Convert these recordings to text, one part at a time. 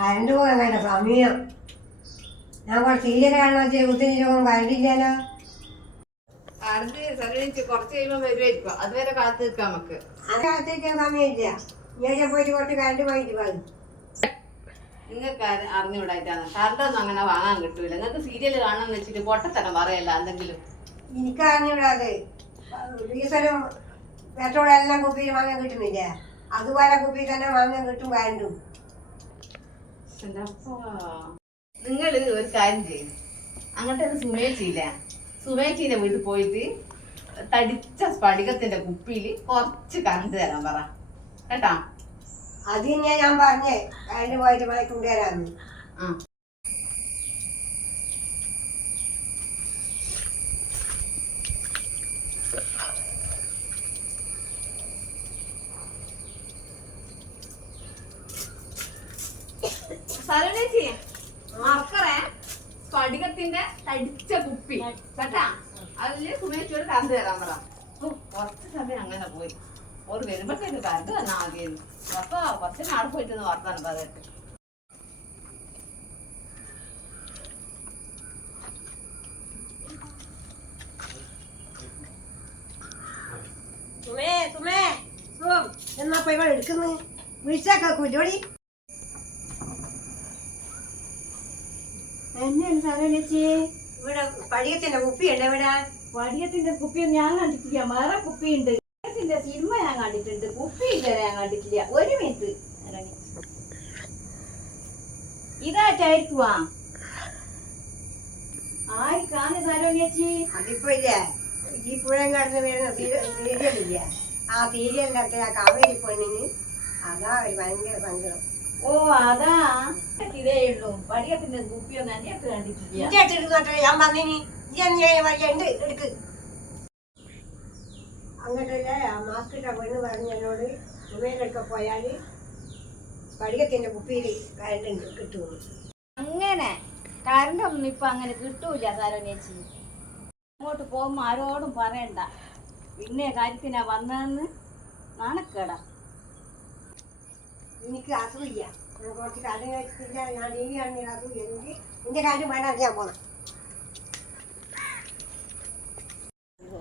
Current പോകാൻ വേണ്ട സമയം. ഞാൻ കുറച്ച് സീരിയൽ കാണാൻ വെച്ചാൽ കുത്തിരി രോഗം കണ്ടില്ലല്ലോ. കുറച്ച് കഴിയുമ്പോൾ വരുമായിരിക്കും. അതുവരെ കാത്തു നിൽക്കാം നമുക്ക്. അത് കാത്തിരിക്കാൻ സമയമില്ല. ഞാൻ പോയിട്ട് കുറച്ച് കറണ്ട് പോയിട്ട് പോകും. നിങ്ങൾക്ക് അറിഞ്ഞുകൂടായിട്ടാണ്. കറണ്ടൊന്നും അങ്ങനെ വാങ്ങാൻ കിട്ടൂല. നിങ്ങൾക്ക് സീരിയൽ കാണാന്ന് വെച്ചിട്ട് പൊട്ടത്തരം പറയല്ല എന്തെങ്കിലും. എനിക്ക് അറിഞ്ഞൂടാതെ ഡീസലും പെട്രോളും എല്ലാം കുപ്പിയിൽ വാങ്ങാൻ കിട്ടുന്നില്ല. അതുപോലെ കുപ്പിയിൽ തന്നെ വാങ്ങാൻ കിട്ടും കറണ്ടും. നിങ്ങൾ ഒരു കാര്യം ചെയ്യും. അങ്ങനത്തെ സുമേച്ചിയില്ല, സുമേച്ചിന്റെ വീട്ടിൽ പോയിട്ട് തടിച്ച സ്ഫടികത്തിന്റെ കുപ്പിയിൽ കുറച്ച് കറണ്ട് തരാൻ പറ കേട്ടാ. അത് ഞാൻ പറഞ്ഞേ കറണ്ട് പോയിട്ട് മഴ കൊണ്ടുവരാന്ന്. സരോജേച്ചി മറക്കറേ സ്ഫടികത്തിന്റെ തടിച്ച കുപ്പി കേട്ടാ. അതില് സുമേച്ചോട് കറണ്ട് തരാൻ പറ. കുറച്ച് സമയം അങ്ങനെ പോയി. ഒരു വരുമ്പോഴത്തേക്ക് കറണ്ട് തന്നാ മതിയെന്ന്. അപ്പൊ കുറച്ച് നാട് പോയിട്ടൊന്ന് വർത്താനം പറയട്ടെ. എന്നപ്പോ ഇവിടെ എടുക്കുന്നു വിളിച്ചാക്കൂടി. എന്നെയാണ് സരോജേച്ചി. ഇവിടെ പടിയത്തിന്റെ കുപ്പിയുണ്ട്. ഇവിടെ വടിയത്തിന്റെ കുപ്പിയൊന്നും ഞാൻ കണ്ടിട്ടില്ല. വേറെ കുപ്പിയുണ്ട്. സിനിമ ഞാൻ കണ്ടിട്ടുണ്ട്. കുപ്പി ഇതുവരെ ഞാൻ കണ്ടിട്ടില്ല. ഒരു മിനിറ്റ് ഇതായിട്ടായിരിക്കുവാ. ആർക്കാണ് സരോജേച്ചി? അതിപ്പോ ഇല്ലേ ഈ പുഴം കടന്ന് വരുന്ന സീരിയലില്ല, ആ സീരിയലിന്റെ അടുത്ത് ആ കാവേരി പെണ്ണിന് അതാ ഒരു ഭയങ്കര സങ്കടം. ഓ അതാ ഇതേ ഉള്ളൂ. വടിയത്തിന്റെ കുപ്പിയൊന്നും എന്റെ അടുത്ത് കണ്ടിട്ടില്ല. ഞാൻ പറഞ്ഞിനി ഉണ്ട് എടുക്ക്. അങ്ങോട്ടല്ലേ ആ മാസ്കിട്ട പെണ്ണ് പറഞ്ഞ് എന്നോട് സുമേലൊക്കെ പോയാല് പടികത്തിന്റെ കുപ്പിയിൽ കരണ്ട് കിട്ടുന്നു. അങ്ങനെ കറണ്ടൊന്നും ഇപ്പൊ അങ്ങനെ കിട്ടൂല സരോജേച്ചി. അങ്ങോട്ട് പോകുമ്പോ ആരോടും പറയണ്ട. പിന്നെ കാര്യത്തിനാ വന്നതെന്ന് നാണക്കേടാ. എനിക്ക് അസൂയ. കുറച്ച് കാര്യം കഴിച്ചില്ല. ഞാൻ ടി വി ആണെങ്കിൽ അസൂയ. എനിക്ക് എന്റെ കാര്യം വേണം ഞാൻ പോണം.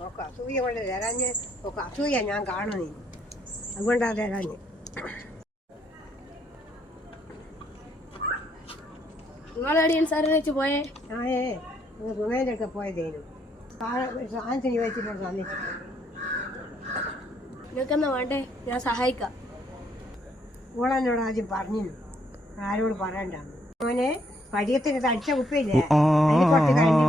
ഒക്കെ അസൂയ കൊണ്ട് തരാഞ്ഞ് ഒക്കെ അസൂയ ഞാൻ കാണുന്നില്ല. അതുകൊണ്ടാ തരാഞ്ഞ്. നിങ്ങളെവിടെയാണ് സരോജേച്ചി പോയേ? ഞാനേ സുമേലൊക്കെ പോയതേനും സാധനത്തിന് വെച്ചിട്ട് തന്നിട്ട്. നിങ്ങൾക്കെന്നാ വേണ്ടേ? ഞാൻ സഹായിക്കാം. ഓളെന്നോട് ആദ്യം പറഞ്ഞിരുന്നു ആരോട് പറയണ്ട. മോനെ പടിയത്തിന് തടിച്ച കുപ്പിയില്ലേ അതിന് കുറച്ച് കഴിഞ്ഞ്